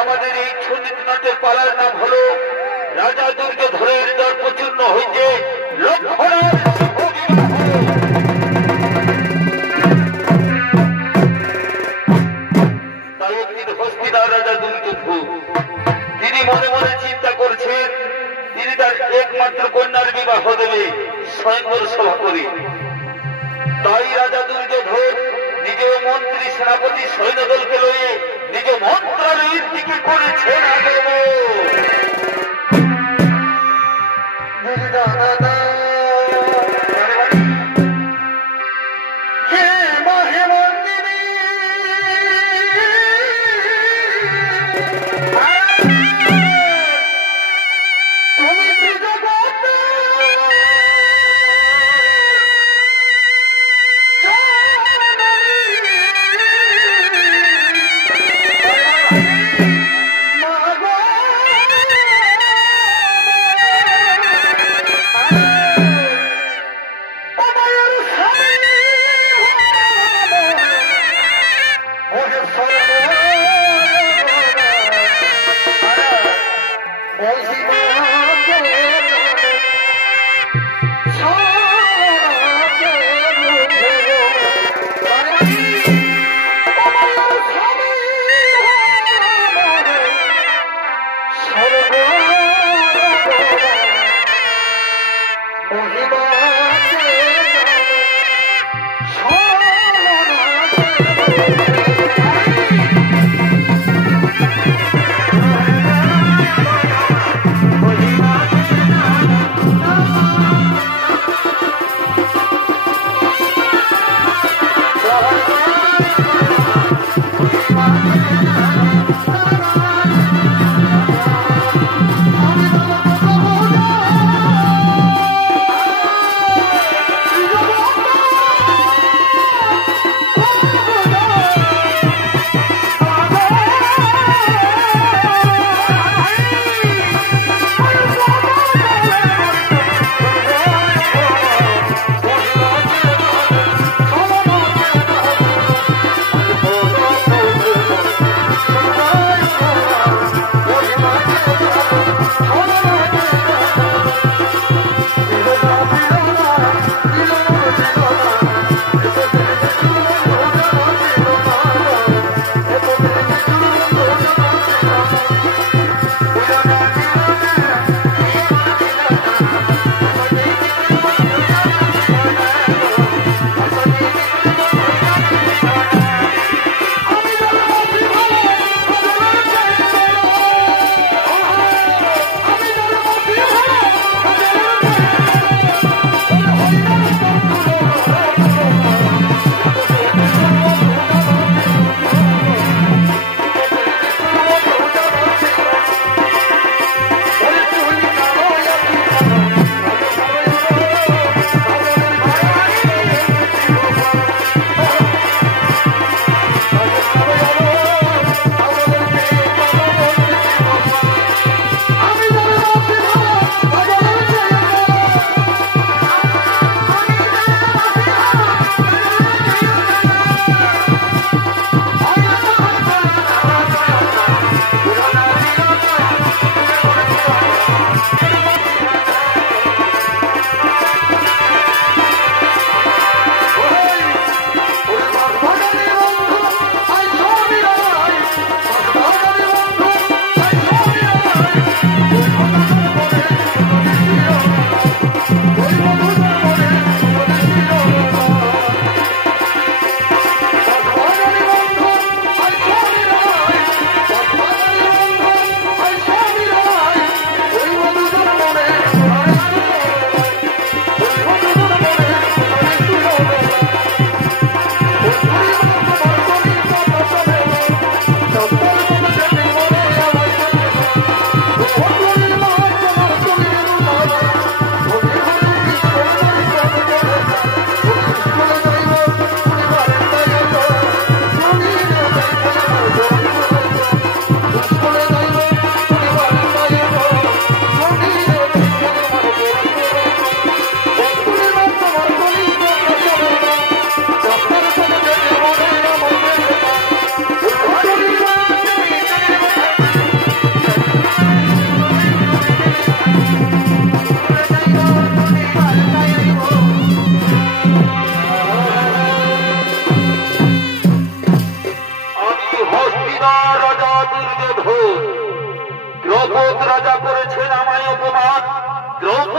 আমাদের এই ছুটিনাথের পালার নাম হলো রাজা দুর্যোধনের দর্পচূর্ণ হইতে লক্ষণের তাই একদিন হস্তিনার রাজা দুর্যোধন তিনি মনে মনে চিন্তা করছেন তিনি তার একমাত্র কন্যার বিবাহ দেবে স্বয়ংবর সভা করে। তাই রাজা দুর্যোধন নিজে মন্ত্রী সেনাপতি সৈন্যদলকে লয়ে নিজ মন্ত্রালয়ের দিকে করেছেন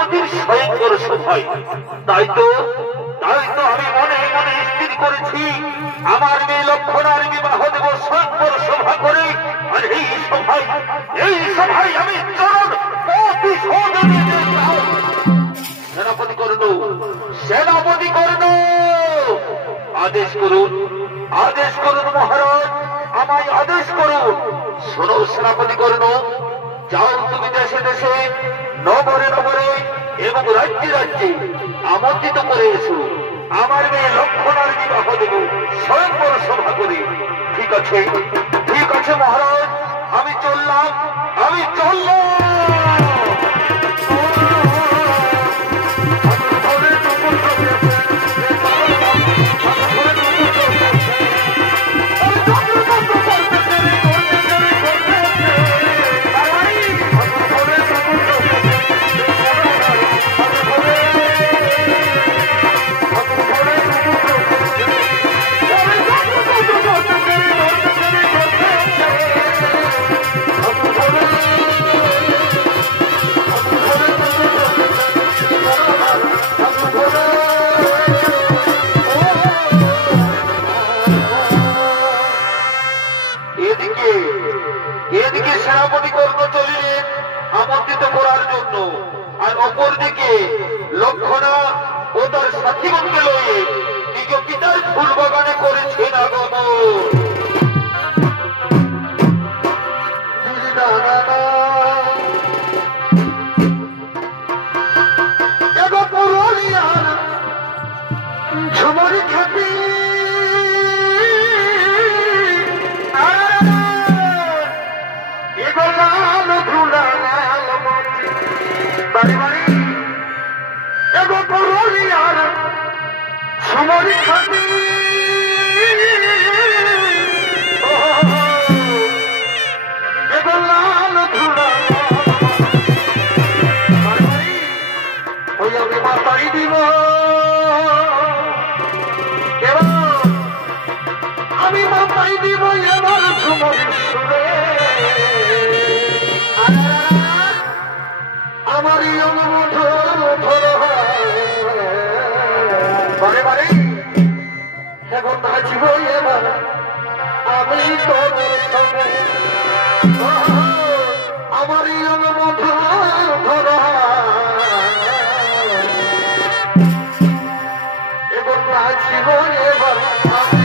পতির স্বয়ংবর সভায়। তাই তো আমি মনে মনে স্থির করেছি আমার মেয়ে লক্ষণার বিবাহ দেব স্বয়ংবর সভা করে। আর এই সভায় আমি চরণ প্রতিশোধ নিতে চাই। সেনাপতি কর্ণ আদেশ করুন মহারাজ, আমায় আদেশ করুন। শোনো সেনাপতি কর্ণ, যাও তুমি দেশে দেশে নগরে নগরে এবং রাজ্যে রাজ্যে আমন্ত্রিত করে এসো। আমার মেয়ে লক্ষণার বিবাহ দেব স্বয়ংবর সভা করে। ঠিক আছে মহারাজ, আমি চললাম। এদিকে সেনাপতি কর্ণ চলিলেন আমন্ত্রিত করার জন্য, আর অপরদিকে লক্ষণা ও তার সাথীগণকে লয়ে নিজ পিতার ফুল বাগানে করেছেন আগমন। ঝুমরি খাতি বাড়ি বাড়ি এগো পুরুলিয়ার ঝুমরি খাতি এগো লাল ধুলা বাড়ি বাড়ি ওই আমি মাতাই দিব। আমি মাতাই দিব এবার ঝুমরির সুরে। আমারই বারে বারে এখন নাচব এবার আমি তোদের সঙ্গে। আমারই অনুমোধ এখন নাচব এবার আমি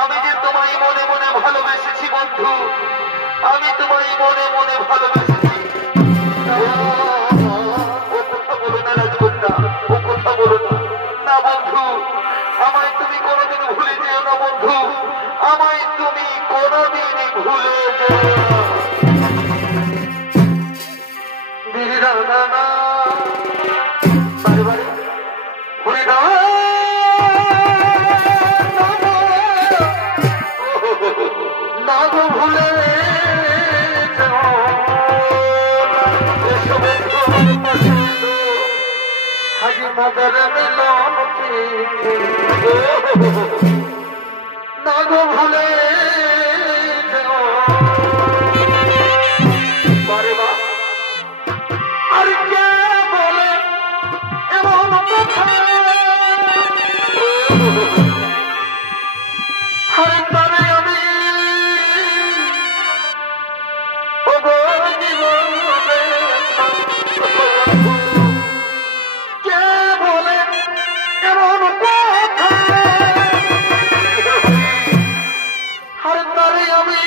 আমি যে তোমায় মনে মনে ভালোবেসেছি বন্ধু, আমি তোমায় মনে মনে ভালোবেসেছি। মোদের মিলন না গো ভুলে আর কে বলে এমন কথা হরে তবে আমি কে বলে এমন কথা হরে তবে আমি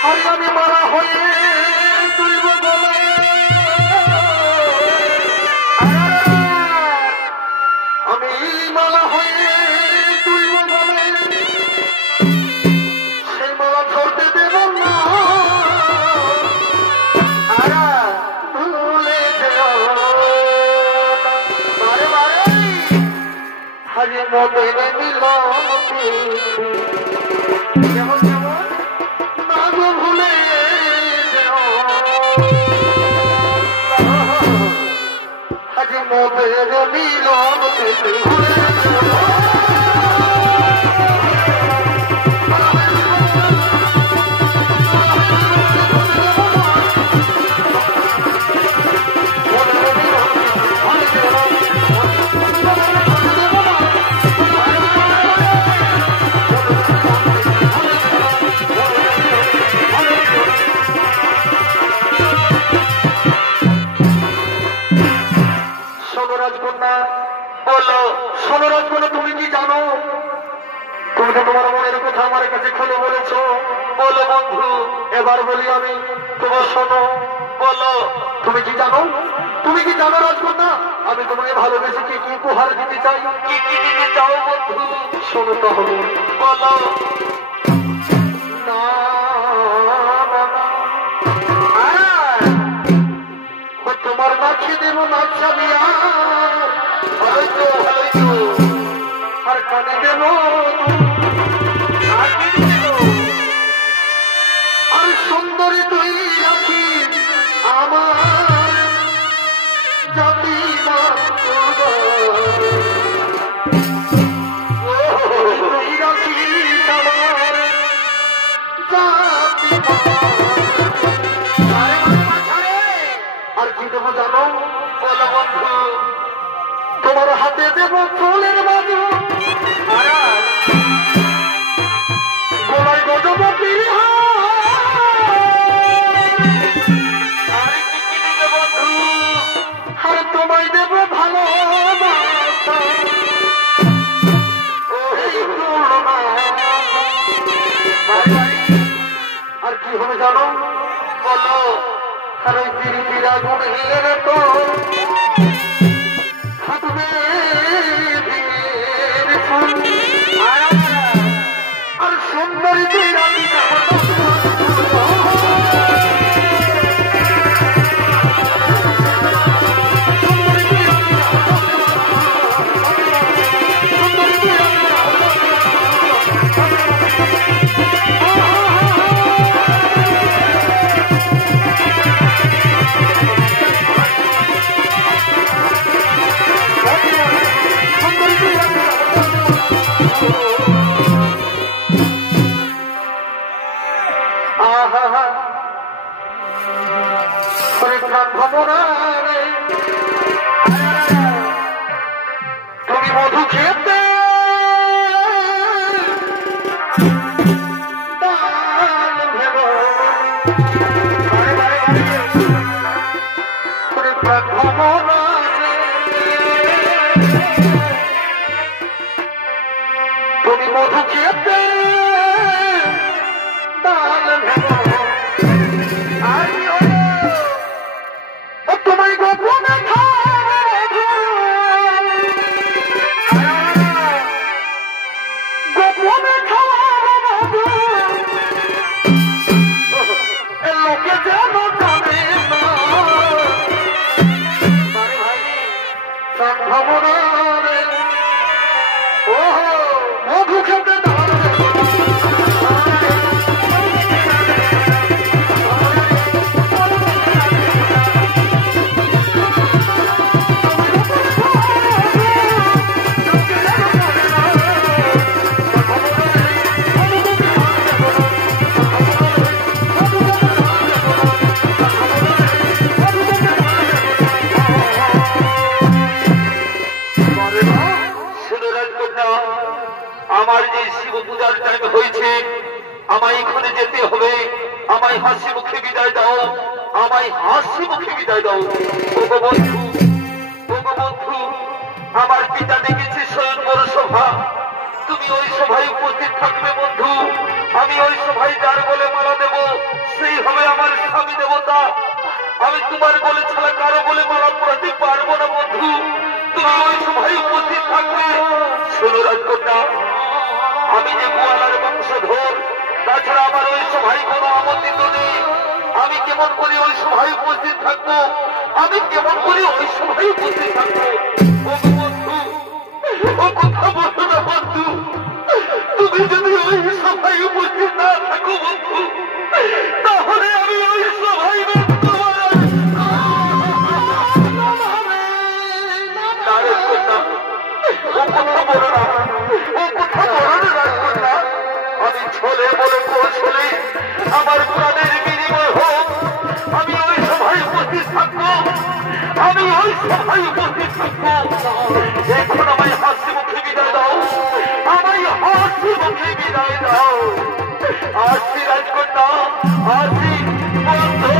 হরে আমি মারা হয়ে তুলব গলে আমি মালা হয়ে তুলব গলে সেই মালা ধরতে দেব না ভুলে যেও বারে বারে হাজে মোদের মিলন যেমন যেমন না গো ভুলে যেও হাজে মোদের মিলন ভুলে তুমি কি জানো? তুমি তো তোমার মনের কথা আমার কাছে খুলে বলেছো। বলো বন্ধু, এবার বলি আমি, তোমার শোনো। বলো, তুমি কি জানো? তুমি কি জানো রাজকন্যা, আমি তোমাকে ভালোবেসে কি কি উপহার দিতে চাই? কি কি দিতে চাও বন্ধু? শোনো তাহলে। বলো। না তোমার মাখিয়ে দেবো নাচা বিয়া, আর কানে দেব আর সুন্দরী তুই রাখি আমার জাতি তুই রাখি আমার জাতি। আর কি দেবো জানো? বলো বন্ধু। তোমার হাতে দেব ফুলের বাজু, গলায় গজপতি, আর তোমায় দেব ভালো। আর কি হবে জানো? বলো। আর ওই তিরিরা গুণ হিলে তো থাকবে আর সুন্দরী রাখি তুমি মধু খেতে তুমি মধু খেতে তাল ভেবো তোমায় গোপনে গোপনে লোকে যেন জানে না মধু খেতে রোজার টাইম হয়েছে, আমায় এখানে যেতে হবে। আমায় হাসি মুখে বিদায় দাও, আমায় হাসি মুখে বিদায় দাও। ওগো বন্ধু, ওগো বন্ধু, আমার পিতা ডেকেছে স্বয়ংবর সভা, তুমি ওই সভায় উপস্থিত থাকবে বন্ধু। আমি ওই সভায় যার বলে মালা দেব সেই হবে আমার স্বামী দেবতা। আমি তোমার বলে ছাড়া কারো বলে মালা পড়াতে পারবো না বন্ধু, তুমি ওই সভায় উপস্থিত থাকবে। শোনো রাজকন্যা, আমি যে গোয়ালার বংশধর, তাছাড়া আমার ওই সভায় কোনো আমন্ত্রিত নেই। আমি কেমন করে ওই সভায় উপস্থিত থাকবো? আমি কেমন করে ওই সভায় উপস্থিত থাকবো? বন্ধু, ও কথা বলো না বন্ধু, তুমি যদি ওই সভায় উপস্থিত না থাকো বন্ধু, তাহলে আমি ওই সভায় ছলে বলে কৌশলে আমার প্রাণের বিনিময় হোক, আমি ওই সভায় উপস্থিত থাকবো, আমি ওই সভায় উপস্থিত থাকবো। এখন আমায় হাসি মুখে বিদায় দাও, আমায় হাসি মুখে বিদায় দাও। আসি রাজকন্যা, আসি বন্ধু।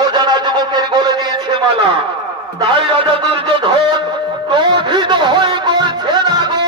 অজানা যুবকের গলে দিয়েছে মালা, তাই রাজা দুর্যোধন ক্রোধিত হয়ে করছে না গো।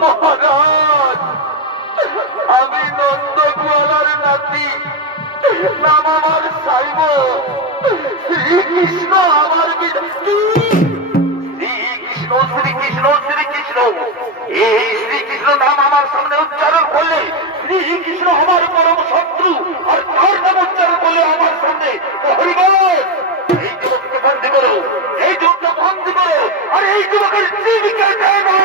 মহারাজ, আমি নন্দগোয়ালার নাতি, নাম আমার সাইব। শ্রীকৃষ্ণ আমার শ্রীকৃষ্ণ শ্রীকৃষ্ণ শ্রীকৃষ্ণ, এই শ্রীকৃষ্ণ নাম আমার সামনে উচ্চারণ করলে শ্রীকৃষ্ণ আমার পরম শত্রু, আর তার নাম উচ্চারণ করলে আমার সামনে হরিবল। এই যুবককে বন্দী করো, এই যুবককে বন্দী করো, আর এই যুবক চোখের চিন কেটে না।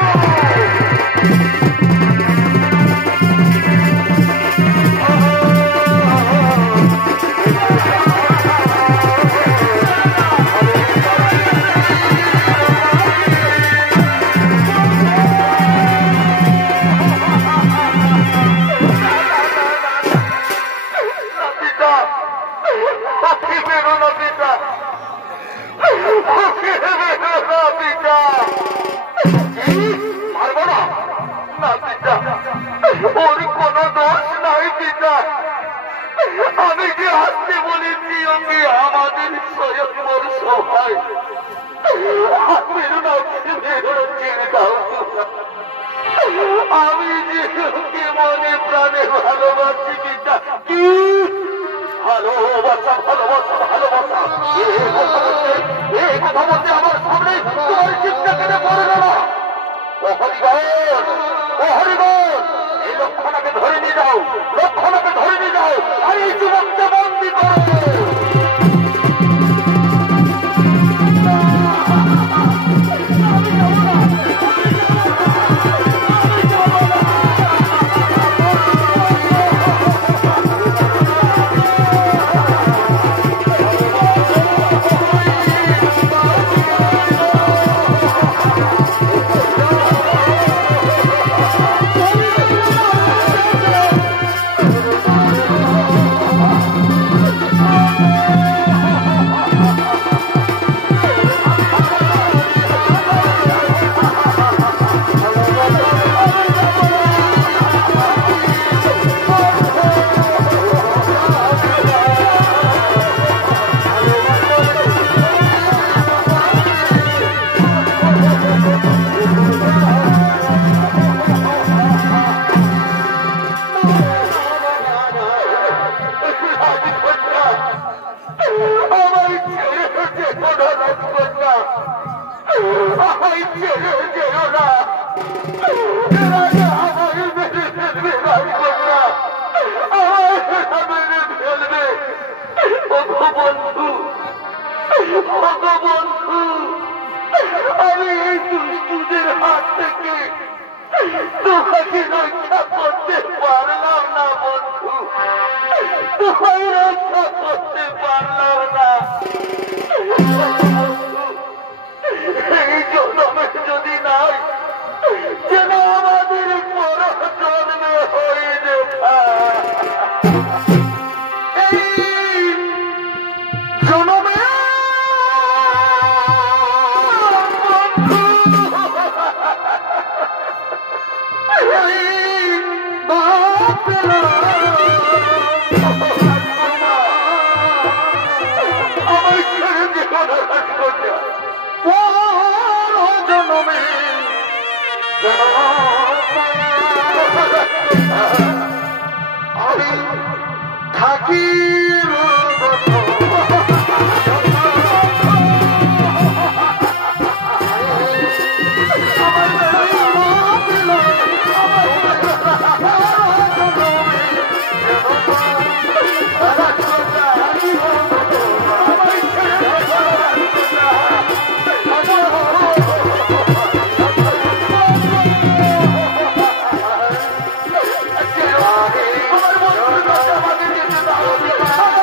আমি যে আসতে বলেছি ওকে আমাদের স্বয়ংবর সভায় আমি যে ওকে মনে প্রাণে ভালোবাসি পিতা। কি ভালোবাসা ভালোবাসা ভালোবাসা এই কথা বলতে আমার সামনে তোমার চিন্তা কেটে পড়ে গেল। ও হরিবল, ও হরিবল, এই লক্ষণাকে ধরে নিয়ে যাও, লক্ষণাকে ধরে নিয়ে যাও আর এই যুবককে বন্দি করো। আমি এই দুষ্টুদের হাত থেকে তোমাকে রক্ষা করতে পারলাম না বন্ধু, তোমায় রক্ষা করতে পারলাম না। এই জন্মে যদি নাই যেন আমাদের পর জন্মে হয়ে দেখা। আমি থাকি আমার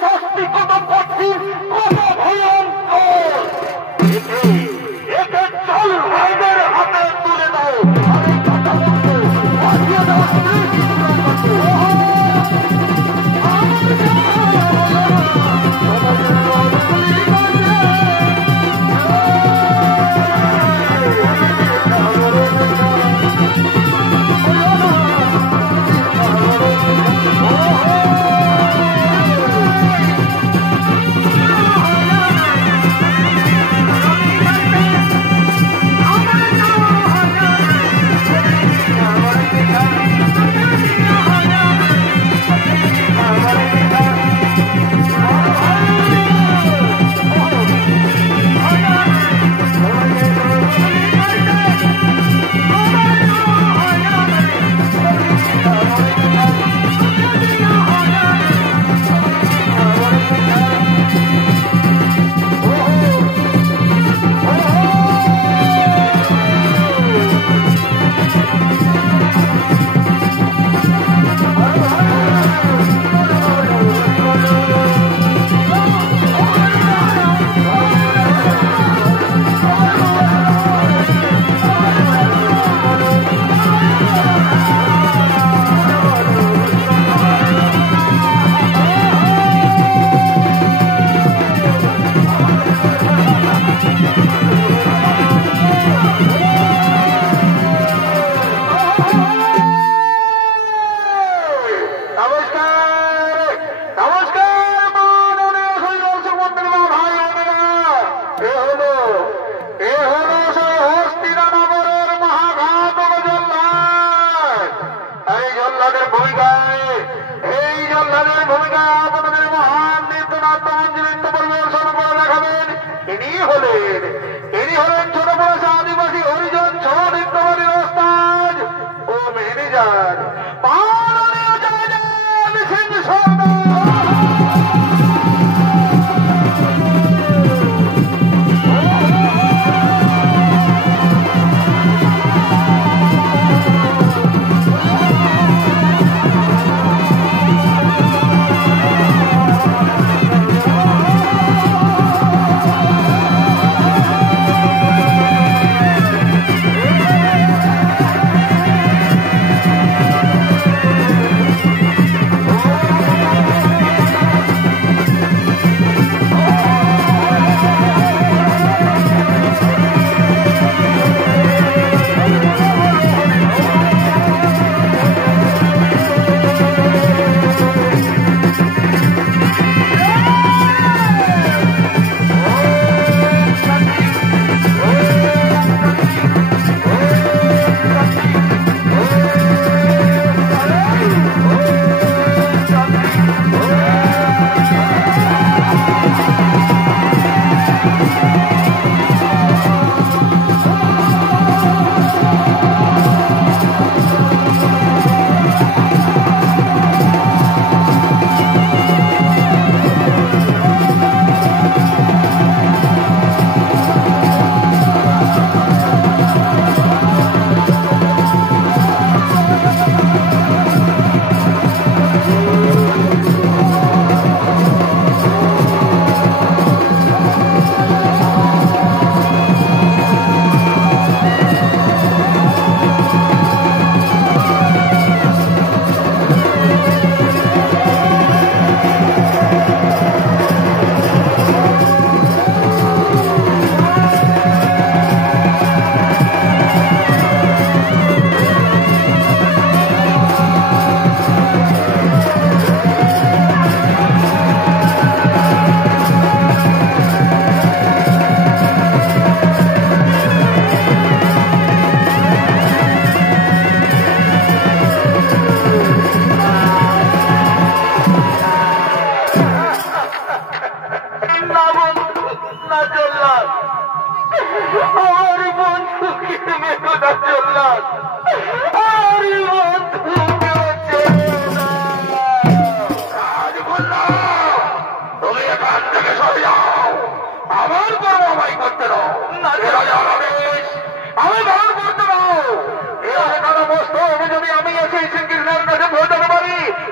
শাস্তি কত কঠিন, কত ভয়ঙ্কর। একে চল ভাইদের হাতে তুলে দাও। আমি কথা বলবো, বাঁচিয়ে দাও তুমি।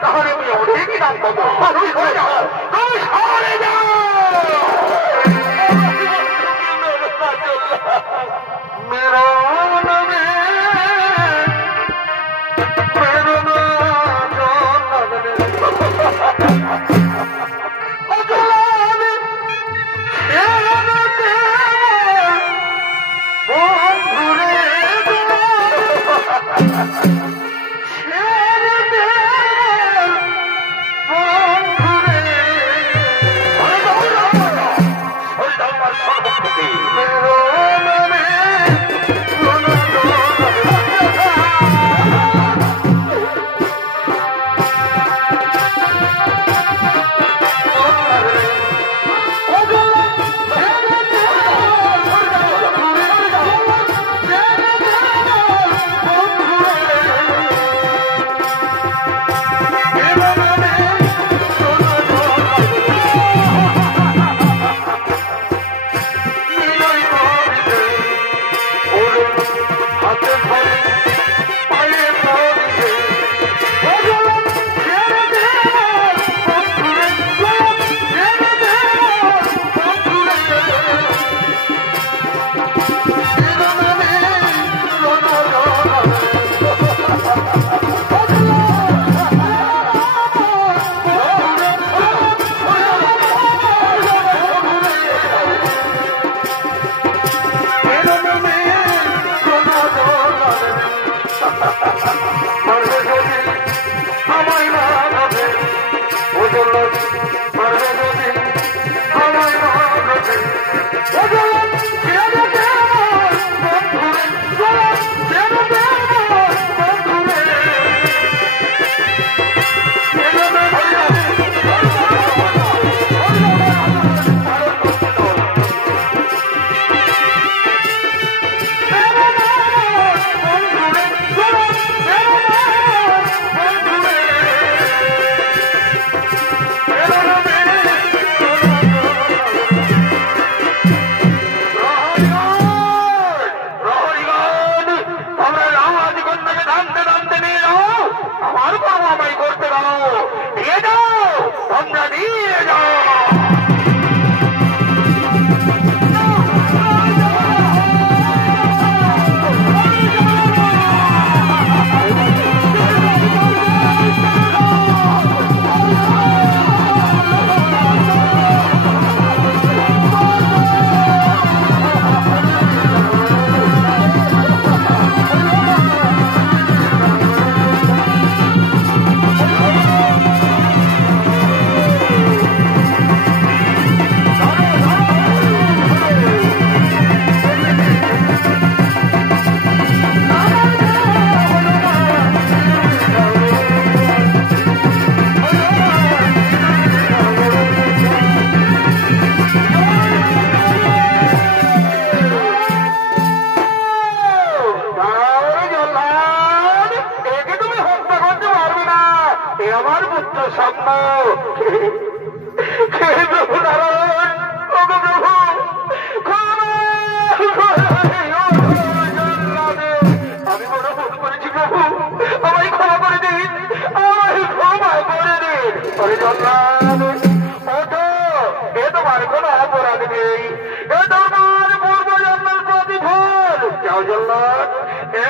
তাহলে আমি অনেকই দাম পাবো।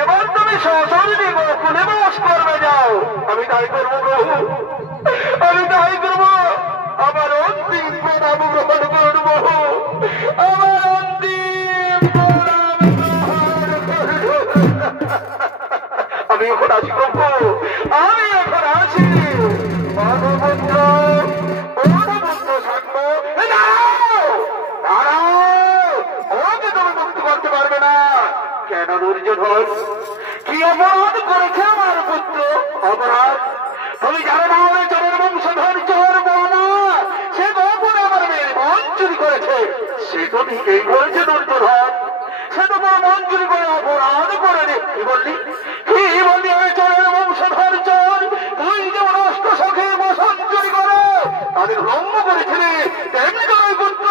এবার তুমি সশরীরে গোকুলে বাস করবে যাও। আমি তাই করবো প্রভু, আমি তাই করবো। আমার অন্তিম প্রণাম গ্রহণ করবো, আমার অন্তিম আমি এখন আসি প্রভু, আমি এখন আসি। অনুপুত্র অনুপুত্র থাকবো, দাঁড়াও, ওকে তুমি মুক্তি করতে পারবে না। কেন দুর্যোধন, কি অপরাধ করেছে আমার পুত্র? অপরাধ তুমি জানো না? ওই চোরের বংশধর চোর বাবা, সে গোপনে আমার মেয়ের মন চুরি করেছে। সে তো ঠিকই করেছে দুর্যোধন, সে তো মন চুরি করে অপরাধ করেনি। কি বললি, কি বললি? ওই চোরের বংশধর চোর, তুই যেমন অষ্ট সখে বসন চুরি করে তাদের রম্য করেছিলি, তেমনি করে পুত্র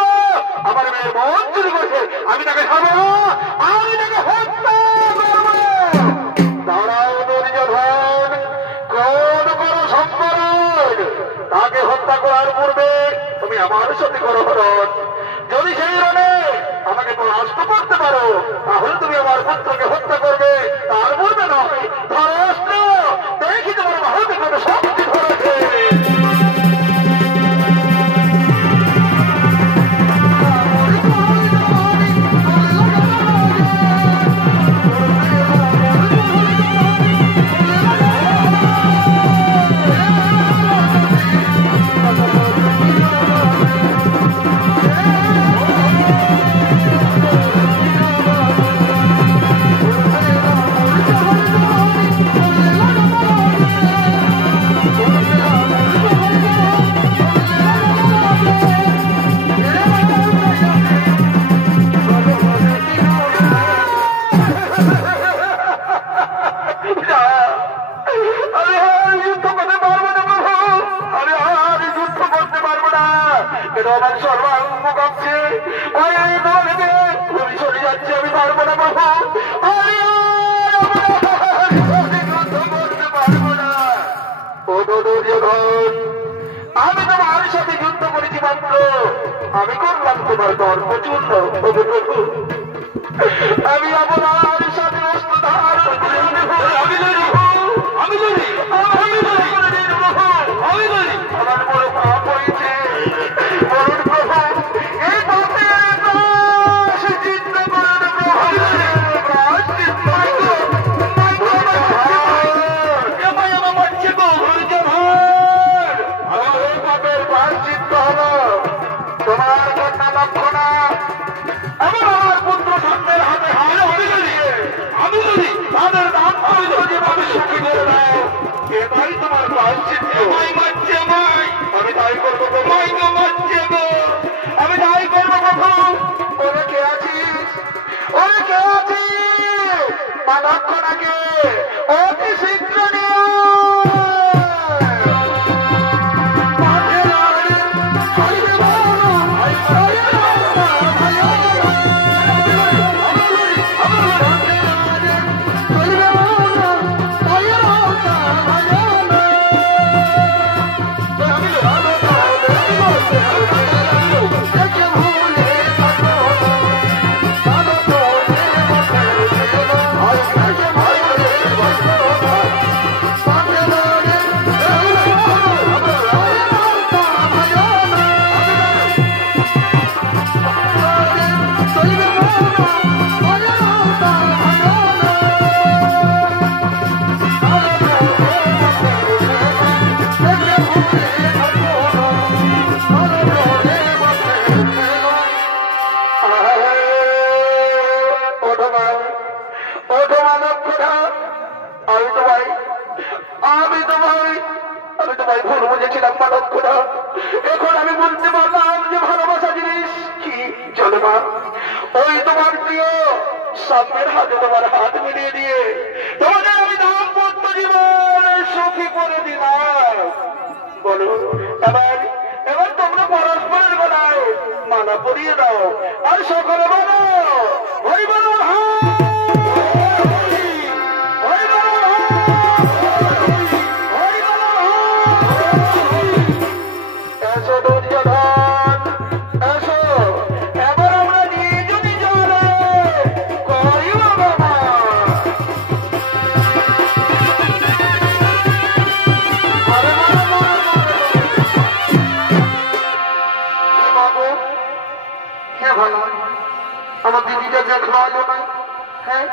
আমার মেয়ের মন চুরি করেছে। আমি তাকে খাবো না, আমি তাকে হত্যা করবো। দাঁড়াও দুর্যোধন, কোন বড় সম্পদ, তাকে হত্যা করার পূর্বে তুমি আমার সাথে করো হরণ। যদি সেই রণে আমাকে পরাস্ত করতে পারো, তাহলে তুমি আমার পুত্রকে হত্যা করবে, তার পূর্বে নয়। ধরো অস্ত্র, দেখি তোমার বাহুতে কত শক্তি ধরেছে। আমি তোমার সাথে যুদ্ধ করেছি মাত্র, আমি করলাম তোমার ধর্ম চূর্ণ। আমি আপনার সাথে অস্ত্র ধারণ করে আমার বড় পাপ হয়েছে। বলুন প্রভু, এই পাপের চিন্তা করেন প্রভু। আমার নাম লক্ষণা। আমি আমার পুত্র সন্তানের হাতে আমি যদি তাদের দান আমি যদি আমি সুখী করে দাও, এটাই তোমার প্রায়শ্চিত্ত। আমি তাই করবো, আমি তাই করবো। প্রথম ওরে কে আছিস, ওরে কে আছিস, মা লক্ষণাকে অতি শীঘ্র নিয়ে ভুল বুঝেছিলাম মা লক্ষণা। এখন আমি বলতে পারলাম যে ভালোবাসা জিনিস কি। চলো মা, ওই তোমার প্রিয় সামনের হাতে তোমার হাত মিলিয়ে দিয়ে তোমাদের আমি দাম্পত্য জীবন সুখী করে দিলাম। বলো এবার, এবার তোমরা পরস্পরের গলায় মালা পরিয়ে দাও আর সকলে বলো হরি বল আমার দিদিটা যে খাওয়ালো না। হ্যাঁ,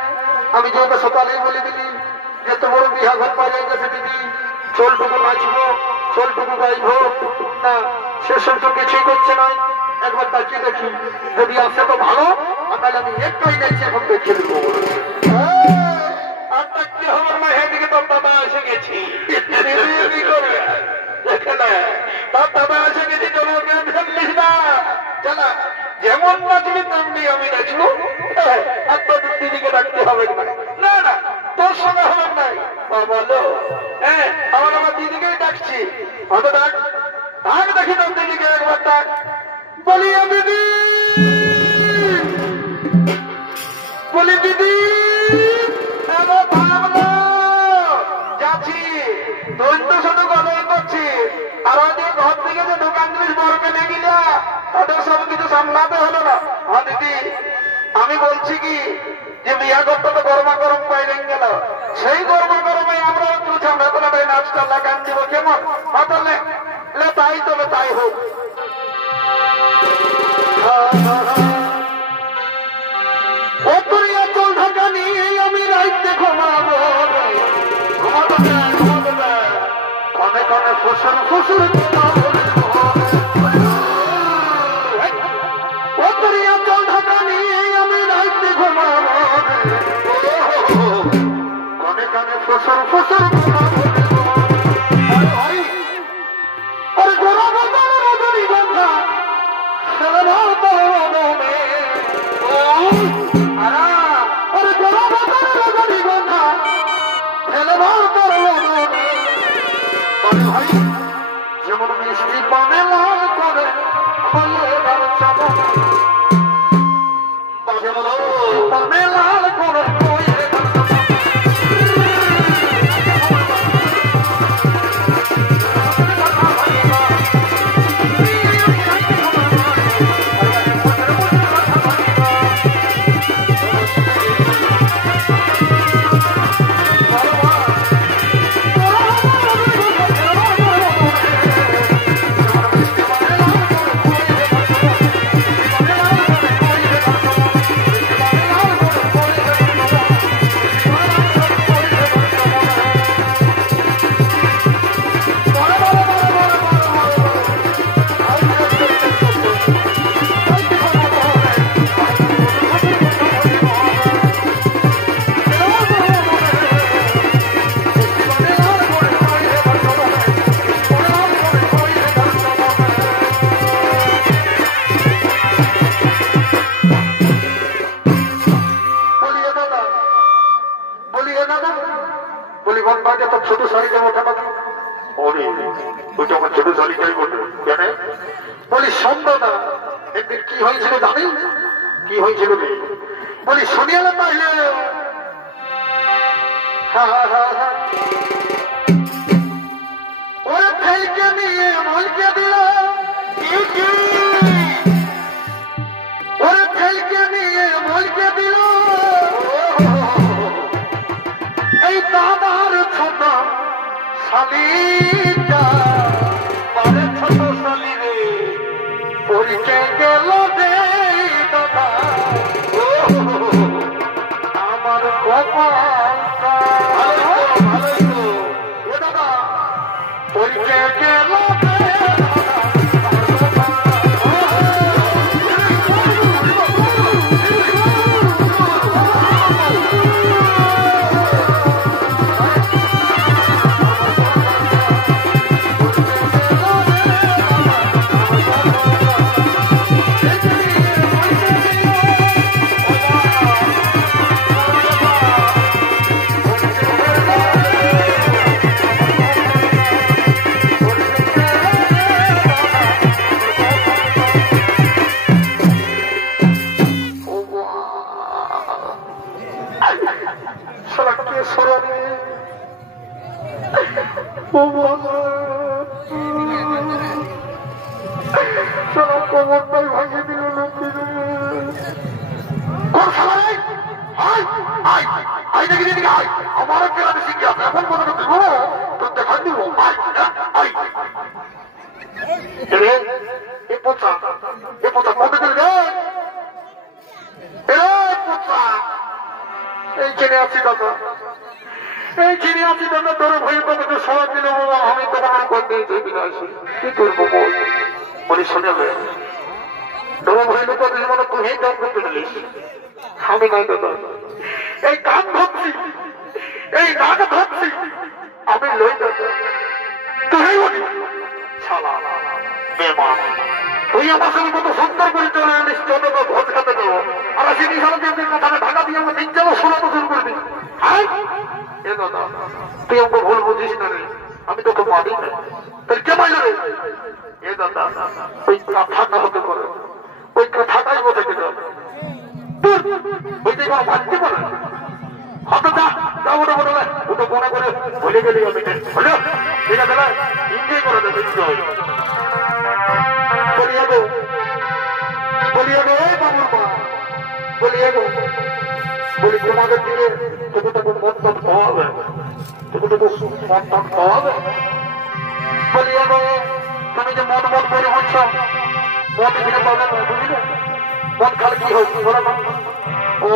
আমি যে ওকে সকালেই বলে দিলি যে তোমার বিহা ঘর পাওয়া গেছে দিদি, চলটুকু নাচবো, চলটুকু গাইবো না, সেসব তো কিছুই করছে না। একবার তাকিয়ে দেখি, যদি আসে তো ভালো, তাহলে আমি একটাই গাইছি এখন দেখে দেবো। আর তাকে আমার মায়ের দিকে তোর দাদা এসে গেছি, দেখে না তার দাদা এসে গেছি, তোমার জ্ঞান ফেললিস না। চলা যেমন নাচবি তেমনি আমি নাচবো। আর তোর দিদিকে ডাকতে হবে না, না তোর সঙ্গে হবে নাই। বলো হ্যাঁ, আমার দিদিকেই ডাকছি। অত ডাক, ডাক দেখি তোর দিদিকে একবার ডাক। বলি দিদি, বলি দিদি যাচ্ছি। তুই তো শুধু গল্প করছিস, আর ওই যে ঘর থেকে যে দোকান জিনিস বড় পেলে গিলা তাদের সব কিছু সামলাতে হলো না। হ্যাঁ দিদি, আমি বলছি কি যে বিয়া করতে তো গরমা গরম বাইরে গেল, সেই গরমা গরমে আমরা একটু ঠান্ডা তোলাটাই নাচটা লাগান দিব কেমন? তাহলে তাই তবে তাই হোক। চল ঢাকা নিয়ে আমি রাইতে ঘুমাবো, ঘুমাবো না, ঘুমাবো না, কনে কনে ফসল ফসল চল ঢাকা নিয়ে আমি রাইতে ঘুমাবো, কনে কনে ফসল ফসল যেমন মিষ্টি পানে লাল করে পানে লাল করে ওরে ওইটা আমার ছোট শালিটাই বলে কেন বলি সন্ধ্যা না একদিন কি হয়েছিল জানি কি হয়েছিল বলি শুনিয়ে না পাইলে ওরে ফেলকে নিয়ে মলকে দিল ওরে ফেলকে নিয়ে মলকে দিল এই দাদার ছোট শালিটা বারে ছোট শালি রে পরিচে গেল রে দাদা আমার কপালটা ভালোই তো ও দাদা পরিচে গেল রে কোমরটাই ভাঙিয়ে দিল আমার এখন কথা তোর দেখান দিব এইখানে আছি দাদা এইখানে আছি দাদা তোর ভয় তোমাকে সবাই দিল আমি তোমার করতে আসি কি করবো বলি শোনে তোর ভয় লোক মানে তুমি কাম করতে দিলিস আমি নাই দাদা এই কান ধরছি এই নাক ধরছি আমি লই দাদা তুই বলি শালা বেমান তুই আমার সঙ্গে কত সুন্দর করে চলে আনিস চলো তো ভোজ খাতে দেবো আর সেই নিশালের মাথায় ঢাকা দিয়ে আমাকে 16 বছর করবি এ দাদা তুই আমাকে ভুল বুঝিস না রে আমি তোকে মানি না তোর কে মাইল রে এ দাদা ওই কথাটা হতে পারে ওই কথাটাই বোঝে কে যাবে ওইটাই ভাবতে পারে হয়তো যা ওটা বলে ওটা মনে করে ভুলে গেলি আমি হলো ঠিক আছে এনজয় করে দেবে বলিয়া গো বাবুর মা বলিয়া গো বলি তোমাদের দিকে তবু মন খাওয়া হবে তবু মন খাওয়া হবে বলিয়া গো তুমি যে মন করে হচ্ছ মন এখানে পাবে না বুঝলে মন খালে কি হয় বলো না ও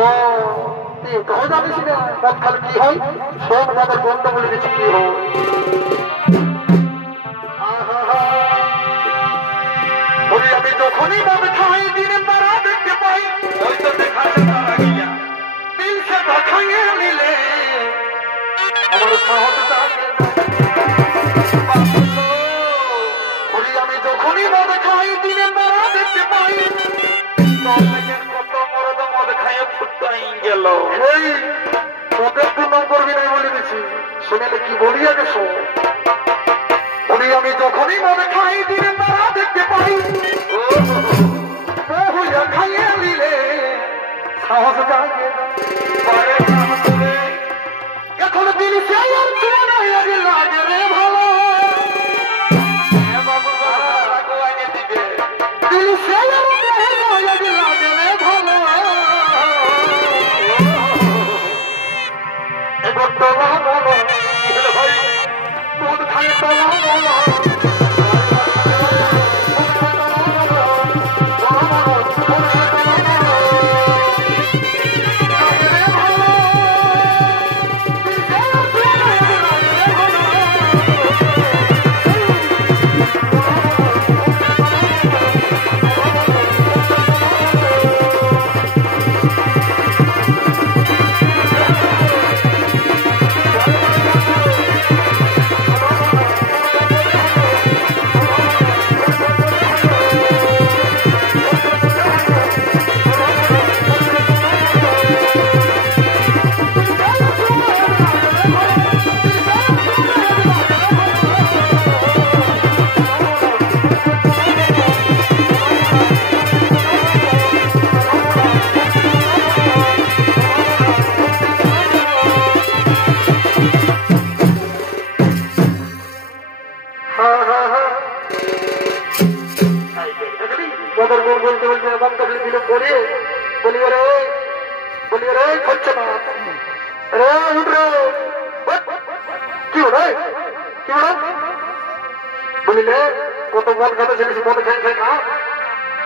কখন জানিস না মন খালে কি হয় সব মনের বন্ধ বলে দিচ্ছি কি হয় বলি আমি যখনই মন খাই দিনে তারা দেখতে পাই ওই তো দেখা দিল সে দেখাইয়ে নিলে আমার সাহস জাগে বলি আমি যখনই মদ খাই দিনে তারা দেখতে পাই কত মরদ মদ খাইয়ে ফুটাই গেল এই মদের তো নম্বর বিনাই বলে দিচ্ছি শুনেলে কি বলিয়া গেছো বলি আমি যখনই মদ খাই দিনে তারা দেখতে পাই বহুয়া খাইয়ে নিলে সাহস জাগে এখন দিল সে আর লাগে রে ভালো দিল সে আর লাগে রে ভালো এবার তোমার বলো ভাই মদ খাই তোমার বলো মদর মোর বলতে বলতে এমন তখন দিল পড়ে বলি রে করছে না রে উঠ রে কি হলো বলিলে কত মন খাতে ছেলে মন খাই খাই না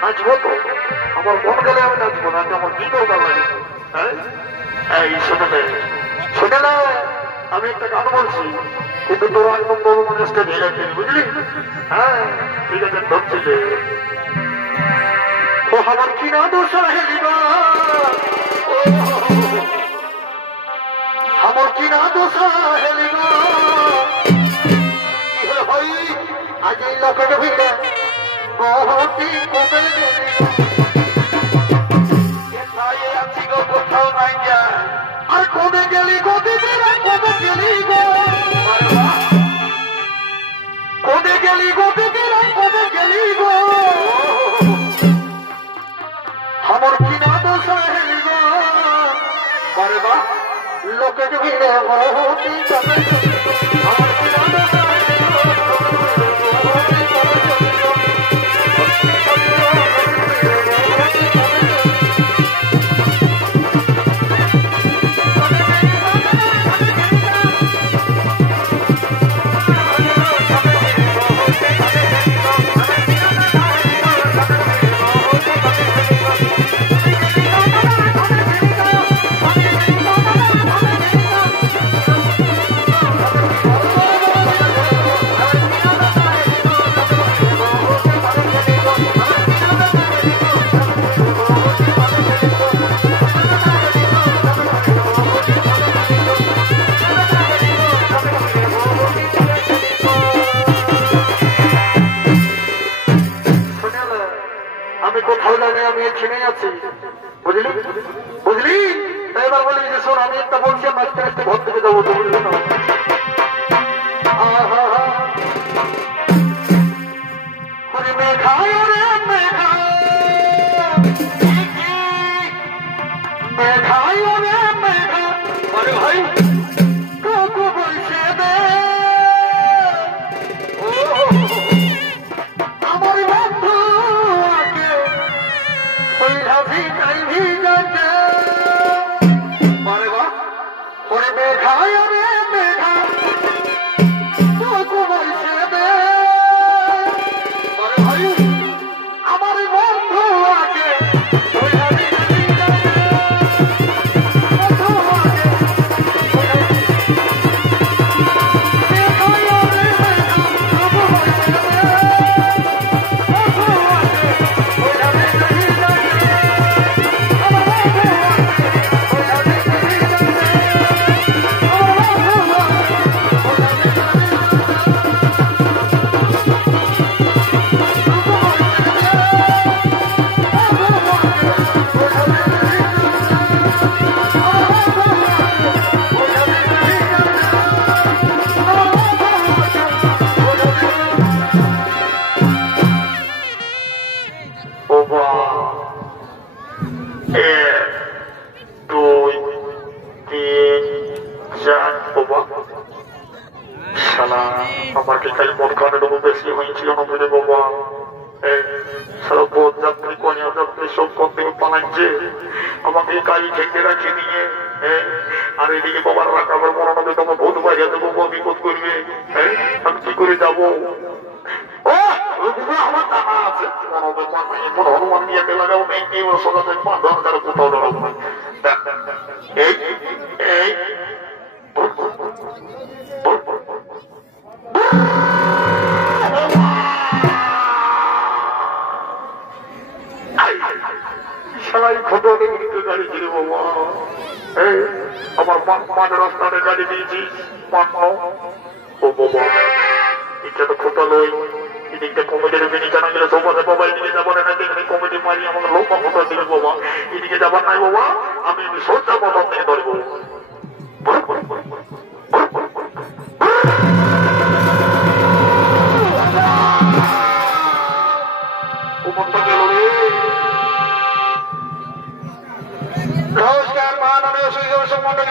নাচবো তো আমার মন গেলে আমি নাচবো না আমার কি দরকার লাগে এই শোনে না আমি একটা গান বলছি কিন্তু তোরা একদম বড় মানুষকে ভেঙে দিন বুঝলি হ্যাঁ ঠিক আছে ধরছিলে ও আমার কি না দোষ হেলিবা আমার কি না দোষ হেলিবা কি হলো ভাই আজ এই লোকের ভিড়ে বহুটি কমে কোথাও নাই যা আর কমে গেলি কমে গেলি গো কমে গেলি গো আমার কিনা দোষ হেলি গো বারে বা লোকে ভিড়ে বহুটি কমে আমার কিনা দোষ আমি কোথাও জানি আমি এখানেই আছি বুঝলি এবার বলি যে শোন আমি একটা বলছি নাচতে নাচতে ঘর থেকে যাবো তো বুঝলি না মেঘায় রে মেঘা মেঘায় রে মেঘা আরে ভাই কাকু বলছে দে আমার বন্ধু আগে ওই রাধি কাই ভিজাছে আরে বাহ ওরে মেঘায় রে মেঘা কাকু বলছে দে আরে ভাই আমার বন্ধু আগে ওই রাধি কাই ভিজাছে বন্ধু আগে মেঘায় রে মেঘা কাকু বলছে দে আমার কি খালি মন খাওয়ানো ডুবো বেশি হয়েছিল না বুঝে বাবা সব যাত্রী কনিয়া যাত্রী সব কোন থেকে পালাচ্ছে আমাকে গাড়ি ঠেকে রাখি দিয়ে আর এদিকে বাবার রাখাবার মনে হবে তোমার ভূত বাড়িয়ে দেবো বিপদ করবে আমি কি করে যাবো আমার টাকা আছে হনুমান দিয়ে লাগাবো নেই সোজা কোথাও ডরাবো না এই সালাই খোঁজে গাড়ি ছিল বাবা আমার মাঝ রাস্তাতে গাড়ি দিয়েছি ও বাবা এটা তো খোঁটালোই এদিকটা কমিটির মিনি জানা গেলে সবার বাবা এদিকে যাবার না দেখলে কমিটি মারি আমাকে লোক খোঁটা দিল বাবা এদিকে যাবার নাই বাবা আমি সোজা কথা থেকে ধরবো নমস্কার মহাননীয় সুযোগ সম্বন্ধে